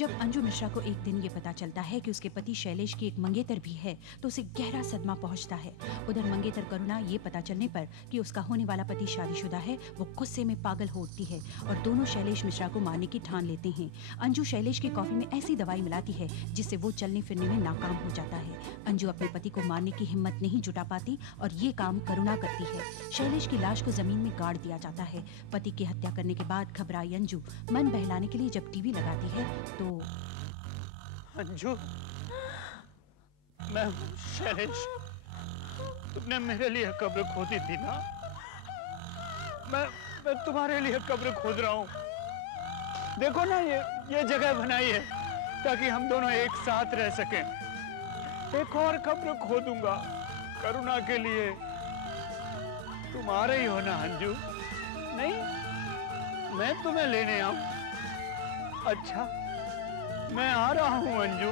जब अंजू मिश्रा को एक दिन ये पता चलता है कि उसके पति शैलेश की एक मंगेतर भी है तो उसे गहरा सदमा पहुंचता है। उधर मंगेतर करुणा ये पता चलने पर कि उसका होने वाला पति शादीशुदा है, वो गुस्से में पागल हो उठती है और दोनों शैलेश मिश्रा को मारने की ठान लेते हैं। अंजू शैलेश की कॉफी में ऐसी दवाई मिलाती है जिससे वो चलने फिरने में नाकाम हो जाता है। अंजू अपने पति को मारने की हिम्मत नहीं जुटा पाती और ये काम करुणा करती है। शैलेश की लाश को जमीन में गाड़ दिया जाता है। पति की हत्या करने के बाद घबराई अंजू मन बहलाने के लिए जब टीवी लगाती है तो अंजू, मैं शैलेश, तुमने मेरे लिए कब्र खोदी थी ना? मैं तुम्हारे लिए कब्र खोद रहा हूँ। देखो ना, ये जगह बनाई है ताकि हम दोनों एक साथ रह सकें। एक और कब्र खोदूंगा करुणा के लिए। तुम आ रही हो ना अंजू? नहीं, मैं तुम्हें लेने आऊं? अच्छा, मैं आ रहा हूं अंजू।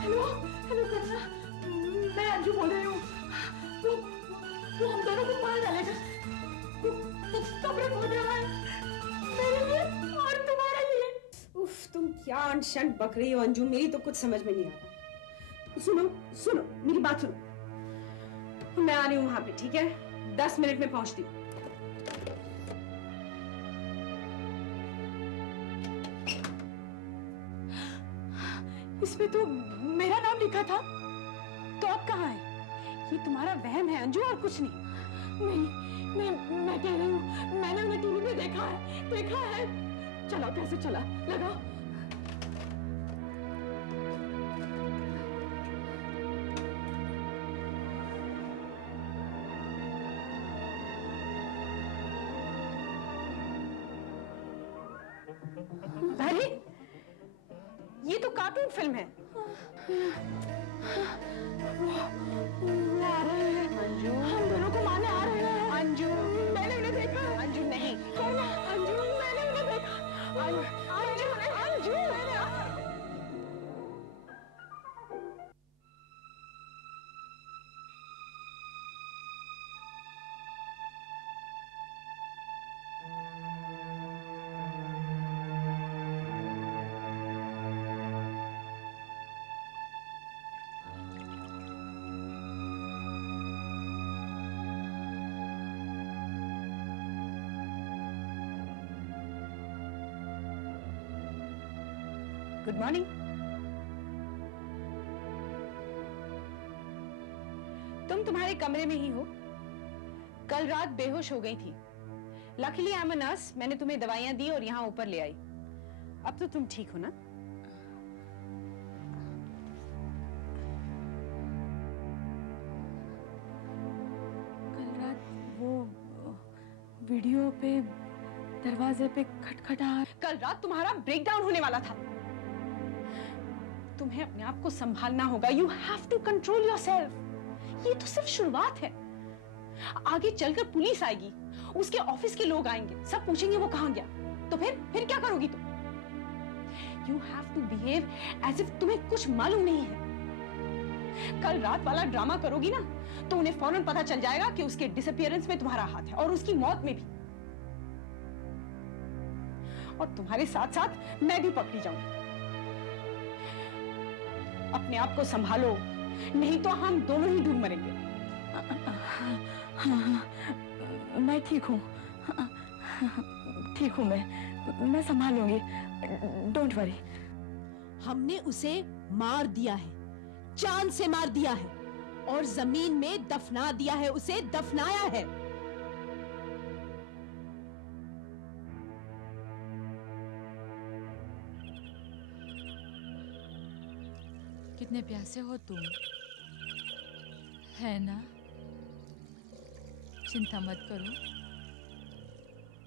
हेलो हेलो करुणा, मैं अंजू बोल रही हूँ। वो हम दोनों को मार डालेगा। वो कब्र खोद रहा है मेरे लिए और तुम्हारे लिए। उफ, तुम क्या अनशन बक रही हो अंजू, मेरी तो कुछ समझ में नहीं आ रहा। सुनो सुनो, मेरी बात सुनो। मैं आ रही हूँ वहां पे, ठीक है? 10 मिनट में पहुंचती हूँ। इसमें तो मेरा नाम लिखा था, तो अब कहाँ है? ये तुम्हारा वहम है अंजू और कुछ नहीं। मैं कह रही हूँ, मैंने उन्हें टीवी में देखा है। चलो, कैसे चला? लगाओ। अरे, ये तो कार्टून फिल्म है। वो आ रहे हैं अंजू, हम दोनों को मारने आ रहे हैं। अंजू, मैंने उन्हें देखा। अंजू नहीं, अंजू, मैंने उन्हें देखा। अंजू, मैंने गुड मॉर्निंग। तुम तुम्हारे कमरे में ही हो। कल रात बेहोश हो गई थी। Luckily I am a nurse, मैंने तुम्हें दवाइयां दी और यहाँ ऊपर ले आई। अब तो तुम ठीक हो ना? कल रात वो वीडियो पे दरवाजे पे खटखटाहट। कल रात तुम्हारा ब्रेकडाउन होने वाला था। तुम्हें अपने आप को संभालना होगा। You have to control yourself. ये तो सिर्फ शुरुआत है। आगे चलकर पुलिस आएगी, उसके ऑफिस के लोग आएंगे, सब पूछेंगे वो कहां गया। तो फिर क्या करोगी तुम? You have to behave as if तुम्हें कुछ मालूम नहीं है। कल रात वाला ड्रामा करोगी ना तो उन्हें फौरन पता चल जाएगा कि उसके डिसअपीयरेंस में तुम्हारा हाथ है और उसकी मौत में भी। और तुम्हारे साथ साथ मैं भी पकड़ी जाऊंगी। अपने आप को संभालो, नहीं तो हम दोनों ही डूब मरेंगे। हाँ, मैं ठीक हूँ। ठीक हूँ, मैं संभालूंगी। Don't worry. हमने उसे मार दिया है, जान से मार दिया है और जमीन में दफना दिया है, उसे दफनाया है। कितने प्यासे हो तुम, है ना? चिंता मत करो,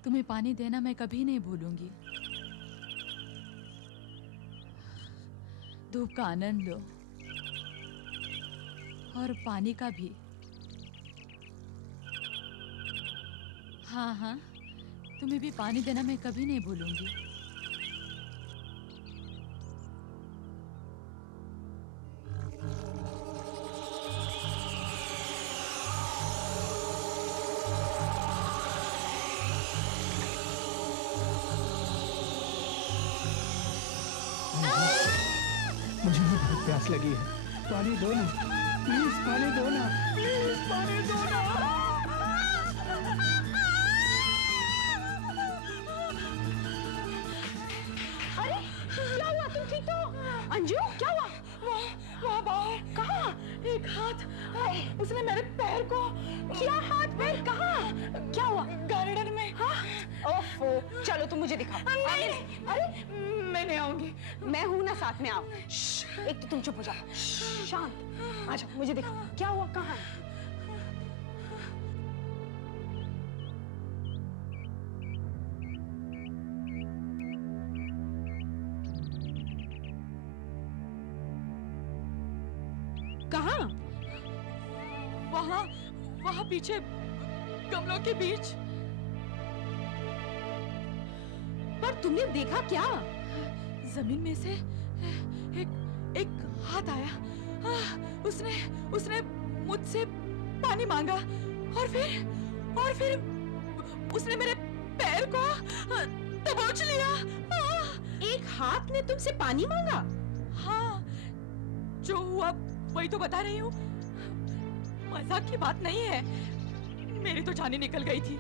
तुम्हें पानी देना मैं कभी नहीं भूलूंगी। धूप का आनंद लो और पानी का भी। हाँ हाँ, तुम्हें भी पानी देना मैं कभी नहीं भूलूंगी। प्यास लगी है, पानी दो ना, प्लीज पानी दो ना, प्लीज पानी दो ना। अरे क्या हुआ, तुम ठीक तो हो? अंजू क्या हुआ? वहाँ बाहर कहाँ? एक हाथ, उसने मेरे पैर को। क्या हाथ पैर कहाँ? क्या हुआ? गार्डन में। हाँ? ओफो, चलो तुम मुझे दिखाओ। नहीं, अरे मैं नहीं आऊंगी। मैं हूं ना, साथ में आओ। एक तो तुम चुप हो जाओ, शांत। अच्छा मुझे दिखाओ, क्या हुआ, कहाँ है? कहाँ? वहाँ वहाँ पीछे गमलों के बीच। पर तुमने देखा क्या? जमीन में से एक हाथ आया। उसने मुझसे पानी मांगा और फिर उसने मेरे पैर को दबोच लिया। एक हाथ ने तुमसे पानी मांगा? हाँ, जो हुआ वही तो बता रही हूँ। मजाक की बात नहीं है, मेरी तो जान ही निकल गई थी।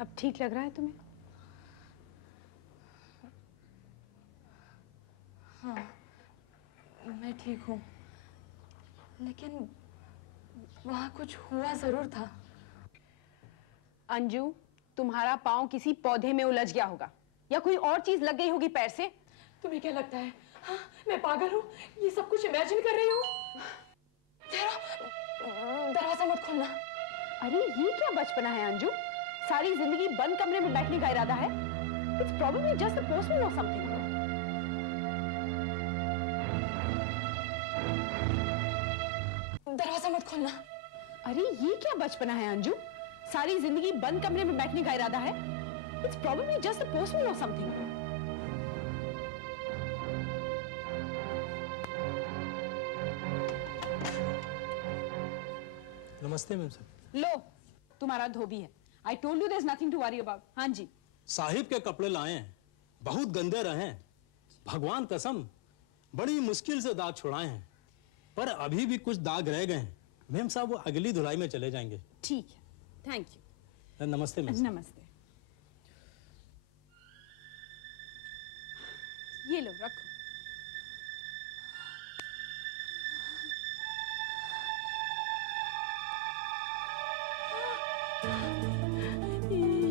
अब ठीक लग रहा है तुम्हें? हाँ, मैं ठीक हूँ, लेकिन वहाँ कुछ हुआ जरूर था। अंजू, तुम्हारा पाँव किसी पौधे में उलझ गया होगा या कोई और चीज लग गई होगी पैर से। तुम्हें क्या लगता है? हाँ, मैं पागल हूँ, ये सब कुछ इमेजिन कर रही हूँ। दरवाजा मत खोलना। अरे ये क्या बचपना है अंजू? सारी जिंदगी बंद कमरे में बैठने का इरादा है? It's probably just the postman or something. दरवाजा मत खोलना। अरे ये क्या बचपना है अंजू? सारी जिंदगी बंद कमरे में बैठने का इरादा है? It's probably just the postman or something. नमस्ते मैम साहब। लो, तुम्हारा धोबी है। I told you there's nothing to worry about. हाँ जी। साहिब के कपड़े लाए हैं, बहुत गंदे रहे हैं। भगवान कसम, बड़ी मुश्किल से दाग छुड़ाए हैं, पर अभी भी कुछ दाग रह गए हैं। मैम साहब वो अगली धुलाई में चले जाएंगे। ठीक है, थैंक यू। नमस्ते मैम साहब। नमस्ते। ये लो, रखो।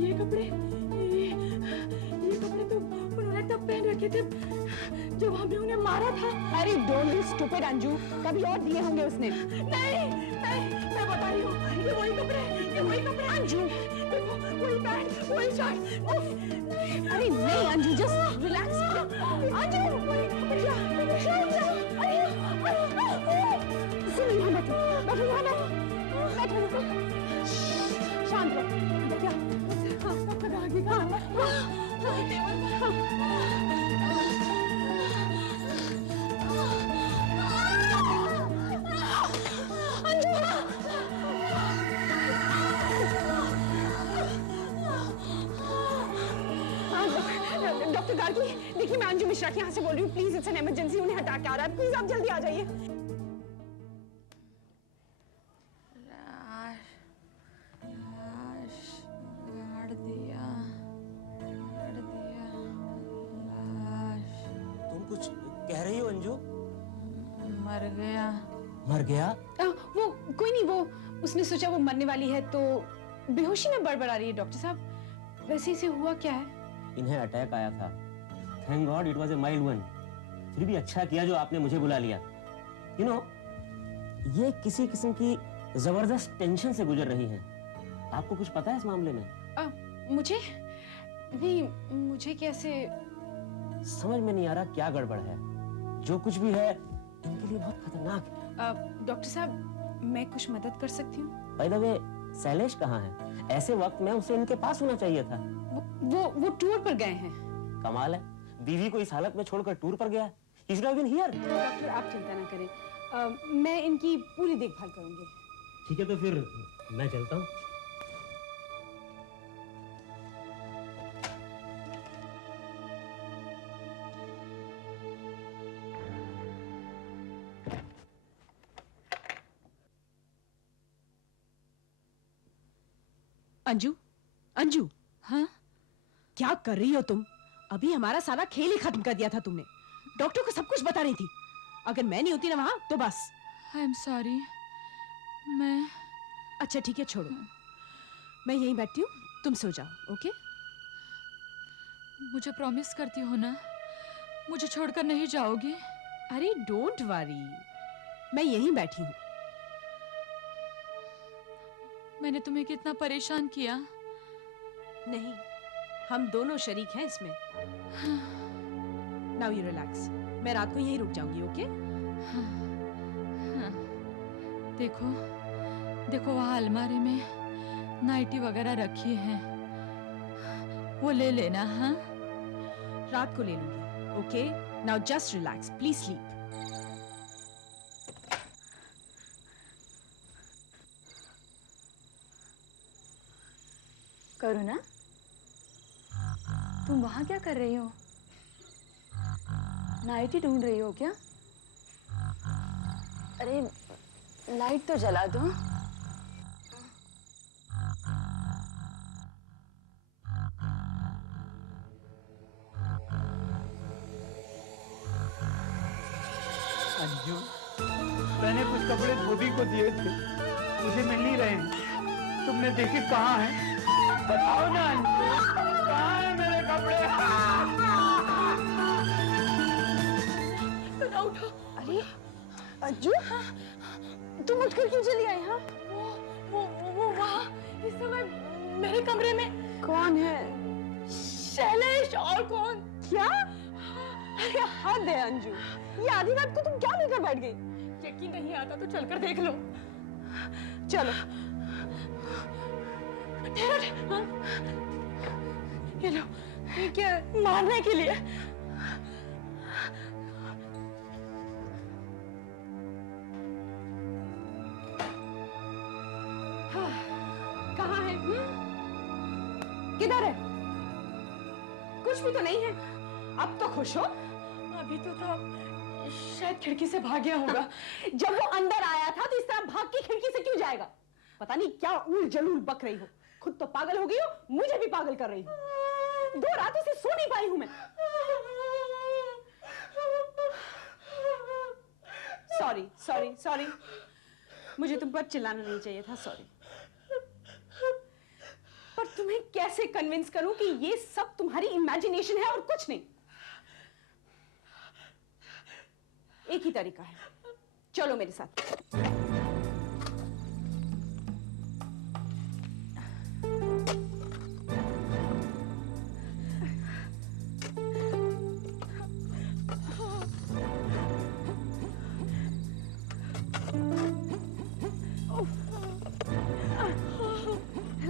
ये कपड़े तो उन्होंने तब पहन रखे थे जब हमने उन्हें मारा था। अरे डोंट बी स्टूपिड अंजू, कभी और दिए होंगे उसने। नहीं, मैं बता रही हूँ, ये वही कपड़े अंजू, देखो, वही पैंट, वही शर्ट। अरे नहीं अंजू, जस्ट रिलैक्स। अंजू, सुनो, यहाँ बैठो, यहाँ बैठो। शांत रहो। क्या? हाँ, डॉक्टर आगे डॉक्टर गार्गी, देखिए मैं अंजू मिश्रा के यहाँ से बोल रही हूँ। प्लीज इट्स एन इमरजेंसी, उन्हें हटा के आ रहा है। प्लीज आप जल्दी आ जाइए। तुम कुछ कह रही हो अंजू? मर गया। मर गया? वो कोई नहीं, वो उसने सोचा वो मरने वाली है तो बेहोशी में बड़बड़ा रही है। डॉक्टर साहब, वैसे इसे हुआ क्या है? इन्हें अटैक आया था। Thank God it was a mild one. फिर भी अच्छा किया जो आपने मुझे बुला लिया। यू नो, ये किसी किस्म की जबरदस्त टेंशन से गुजर रही है। आपको कुछ पता है इस मामले में? मुझे नहीं, मुझे कैसे? समझ में नहीं आ रहा क्या गड़बड़ है। जो कुछ भी है इनके लिए बहुत खतरनाक है। डॉक्टर साहब, मैं कुछ मदद कर सकती हूँ? बाय द वे, शैलेश कहाँ है? ऐसे वक्त में उसे इनके पास होना चाहिए था। वो टूर पर गए हैं। कमाल है, बीवी को इस हालत में छोड़कर टूर पर गया है। He should have been here। Doctor आप चिंता ना करें, मैं इनकी पूरी देखभाल करूंगी। ठीक है, तो फिर मैं चलता हूँ। अंजू, अंजू, हाँ क्या कर रही हो तुम? अभी हमारा सारा खेल ही खत्म कर दिया था तुमने। डॉक्टर को सब कुछ बता रही थी। अगर मैं नहीं होती ना वहां तो बस। I am sorry. मैं अच्छा ठीक है, छोड़ो, मैं यहीं बैठती हूँ, तुम सो जाओ। ओके? मुझे प्रॉमिस करती हो ना, मुझे छोड़कर नहीं जाओगी? अरे डोंट वरी, मैं यहीं बैठी हूँ। मैंने तुम्हें कितना परेशान किया। नहीं, हम दोनों शरीक हैं इसमें। नाउ यू रिलैक्स, मैं रात को यहीं रुक जाऊंगी। ओके? देखो देखो, वहाँ अलमारी में नाइटी वगैरह रखी है, वो ले लेना। हाँ, रात को ले लूंगी। Okay? Now just relax, please sleep. Karuna, तुम वहां क्या कर रही हो? नाइटी ढूंढ रही हो क्या? अरे लाइट तो जला दो। अंजू, मैंने कुछ कपड़े धोबी को दिए थे, मुझे मिल नहीं रहे हैं। तुमने देखे कहाँ हैं? बताओ ना अंजू, कहाँ हैं मेरे कपड़े? उठो। अरे अंजू, तुम उठकर क्यों चली आई? हाँ, वो वहाँ इस समय मेरे कमरे में। कौन है? शैलेश। और कौन? क्या? अरे हद है अंजू, ये आधी रात को तुम क्या लेकर बैठ गई? यकीन नहीं आता तो चलकर देख लो। चलो। ठहरो। हाँ? ये लो, ये क्या? मारने के लिए। कहाँ है? किधर है? कुछ भी तो नहीं है। अब तो खुश हो। अभी तो था, शायद खिड़की से भाग गया होगा। जब वो अंदर आया था तो इस तरह भाग के खिड़की से क्यों जाएगा? पता नहीं क्या उल जलूल बक रही हो। खुद तो पागल हो गई हो, मुझे भी पागल कर रही हो। 2 रातों से सो नहीं पाई हूं मैं। सॉरी सॉरी सॉरी, मुझे तुम पर चिल्लाना नहीं चाहिए था। सॉरी। पर तुम्हें कैसे कन्विंस करूं कि ये सब तुम्हारी इमेजिनेशन है और कुछ नहीं? एक ही तरीका है, चलो मेरे साथ।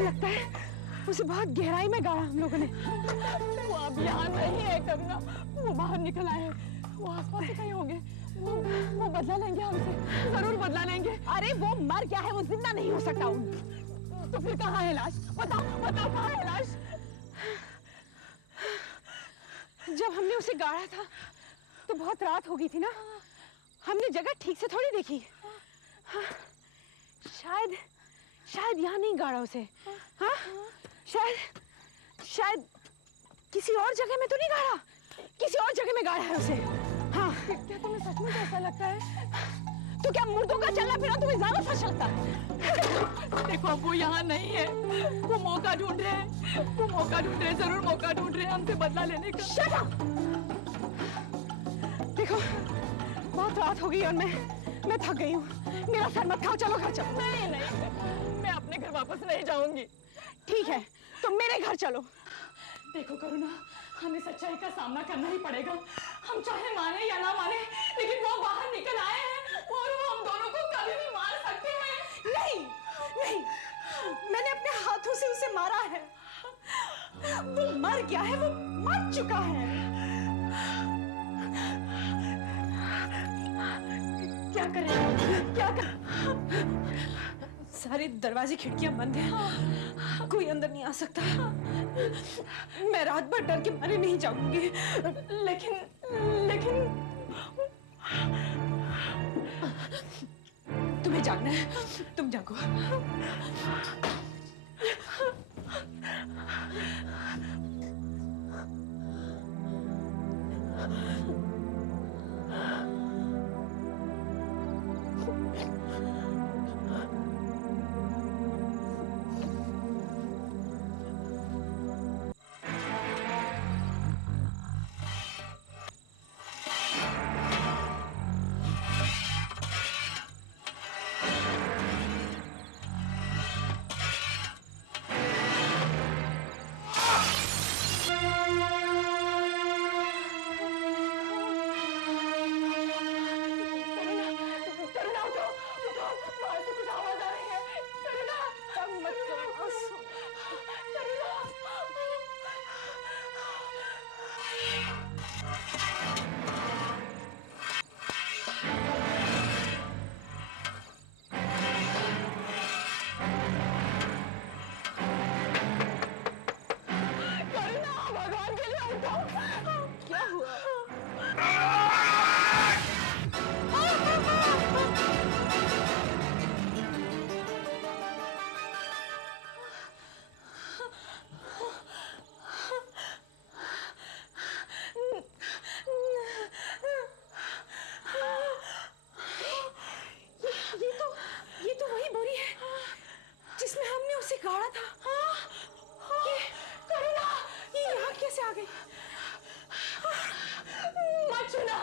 लगता है उसे बहुत गहराई में गाड़ा हम लोगों ने। वो अब यहाँ नहीं है करुणा, वो बाहर निकल आए हैं। वो आसपास से कहीं होंगे। वो बदला लेंगे हमसे, जरूर बदला लेंगे। अरे वो मर गया है, वो जिंदा नहीं हो सकता। तो फिर कहाँ है लाश? बताओ बताओ, कहाँ है लाश? जब हमने उसे गाड़ा था तो बहुत रात हो गई थी ना, हमने जगह ठीक से थोड़ी देखी। हाँ, शायद यहाँ नहीं गाड़ा उसे। हाँ, शायद किसी और जगह में तो नहीं गाड़ा, किसी और जगह में गाड़ा है उसे। हाँ, क्या तुम्हें सच में ऐसा लगता है? तो क्या मुर्दों का चलना फिरना तुम्हें ज्यादा सच लगता है? देखो, अब वो यहाँ नहीं है। वो मौका ढूंढ रहे हैं, वो मौका ढूंढ रहे हैं, जरूर मौका ढूंढ रहे हैं हमसे बदला लेने का। Shut up! देखो, बहुत रात हो गई और मैं थक गई हूँ। मेरा सर मत खाओ, चलो घर चलो। नहीं नहीं, मैं अपने घर वापस नहीं जाऊंगी। ठीक है, तो मेरे घर चलो। देखो करुणा, हमें सच्चाई का सामना करना ही पड़ेगा। हम चाहे माने या ना माने, लेकिन वो बाहर निकल आए हैं और वो हम दोनों को कभी भी मार सकते हैं। नहीं नहीं, मैंने अपने हाथों से उसे मारा है। वो मर गया है, वो मर चुका है। क्या करें? क्या कर? सारे दरवाजे खिड़कियां बंद हैं, कोई अंदर नहीं आ सकता। मैं रात भर डर के मारे नहीं जाऊंगी। लेकिन तुम्हें जागना है, तुम जागो। करुणा उठो उठो, बाहर से कुछ आवाज आ रही है। करुणा तंग मत करो, करुणा। करुणा भगवान के लिए उठो। क्या हुआ? ये तो वही बोरी है जिसमें हमने उसे गाड़ा था। करुणा ये यहाँ कैसे आ गई? मत छूना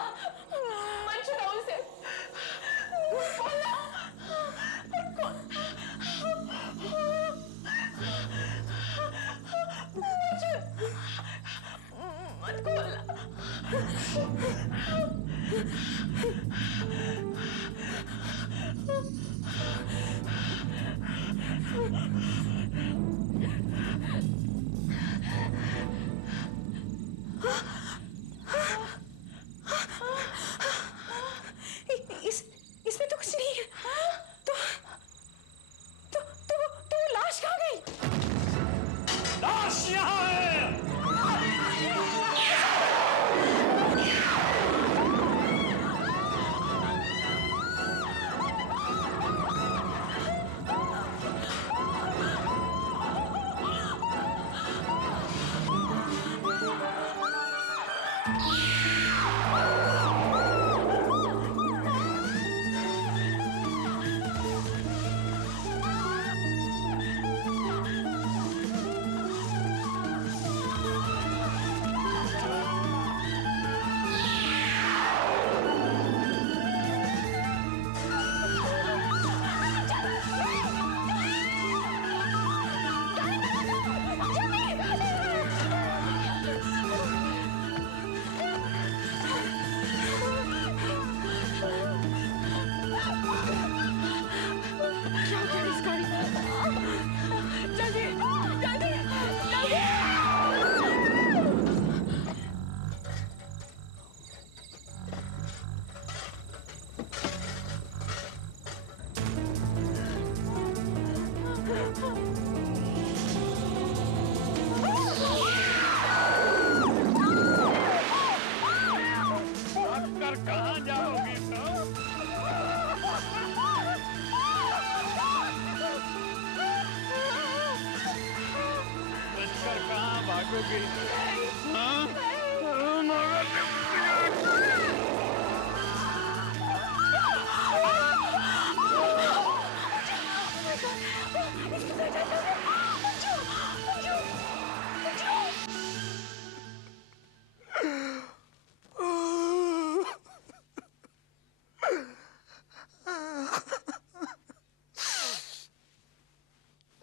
उसे। खोलना मत खोलना। इसमें तो कुछ नहीं है। तो वो लाश कहाँ गई? लाश यहाँ है। भागोगे? हाँ?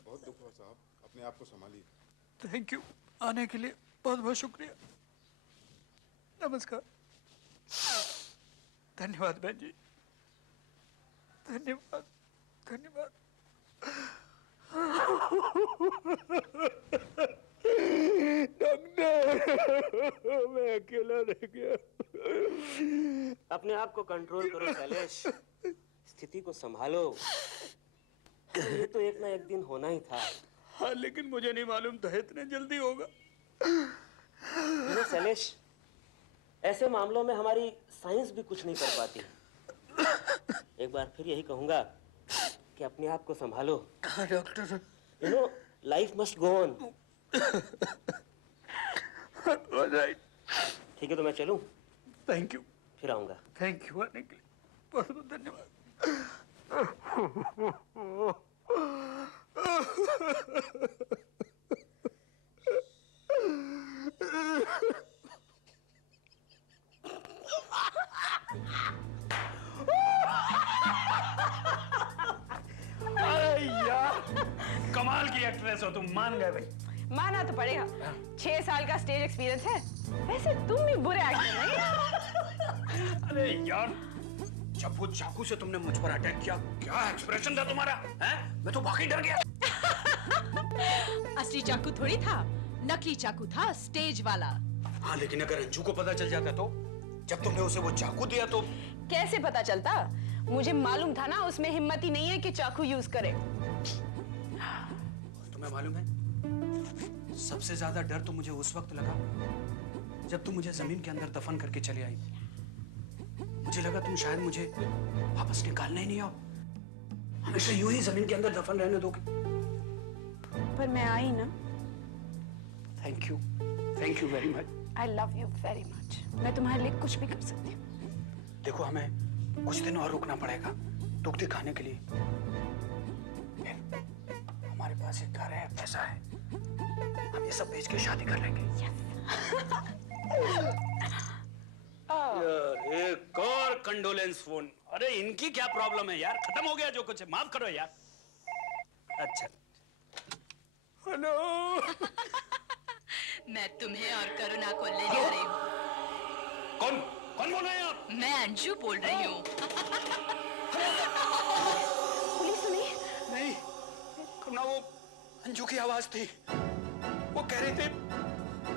बहुत दुख हुआ साहब, अपने आप को संभालिए। थैंक यू, आने के लिए बहुत बहुत शुक्रिया। नमस्कार। धन्यवाद बहन जी, धन्यवाद धन्यवाद। डॉक्टर, मैं अकेला रह गया। अपने आप को कंट्रोल करो शैलेश, स्थिति को संभालो। ये तो एक ना एक दिन होना ही था। हाँ, लेकिन मुझे नहीं मालूम था इतने जल्दी होगा। शैलेश, ऐसे मामलों में हमारी साइंस भी कुछ नहीं कर पाती। एक बार फिर यही कहूंगा कि अपने आप को संभालो। हाँ doctor. Life must go on. Right. ठीक है तो मैं चलूं, थैंक यू, फिर आऊंगा। थैंक यू आने के लिए बहुत बहुत धन्यवाद। अरे यार, कमाल की एक्ट्रेस हो तुम, मान गए भाई। माना तो पड़ेगा, 6 साल का स्टेज एक्सपीरियंस है। वैसे तुम भी बुरे एक्टर नहीं हो। अरे यार, जब वो चाकू से तुमने मुझ पर अटैक किया, क्या एक्सप्रेशन था तुम्हारा, हैं? मैं तो वाकई डर गया। असली चाकू थोड़ी था, नकली चाकू था, स्टेज वाला। हाँ, लेकिन अगर अंजू को पता चल जाता तो? जब तुमने उसे वो चाकू दिया तो? कैसे पता चलता? मुझे मालूम था ना उसमें हिम्मत ही नहीं है कि चाकू यूज करे। तुम्हें मालूम है, सबसे ज्यादा डर तो मुझे उस वक्त लगा जब तुम मुझे जमीन के अंदर दफन करके चले आई। मुझे लगा तुम शायद मुझे वापस निकालने ही नहीं आओ, हमेशा यूं ही जमीन के अंदर दफन रहने दोगे। पर मैं आई ना। Thank you very much. I love you very much. मैं तुम्हारे लिए कुछ भी कर सकती हूँ। देखो, हमें कुछ दिन और रुकना पड़ेगा दुख दिखाने के लिए। फिर हमारे पास एक घर है, पैसा है, हम ये सब बेच के शादी कर लेंगे। यार, एक और कंडोलेंस फोन। अरे इनकी क्या प्रॉब्लम है यार, खत्म हो गया जो कुछ है, माफ करो यार। अच्छा, हेलो। मैं तुम्हें और करुणा को लेने आ रही हूँ। कौन कौन बोल रहे हैं आप? मैं अंजू बोल रही हूँ। पुलिस सुनी? नहीं, करुणा, वो अंजू की आवाज थी। वो कह रही थी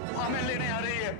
वो हमें लेने आ रही है।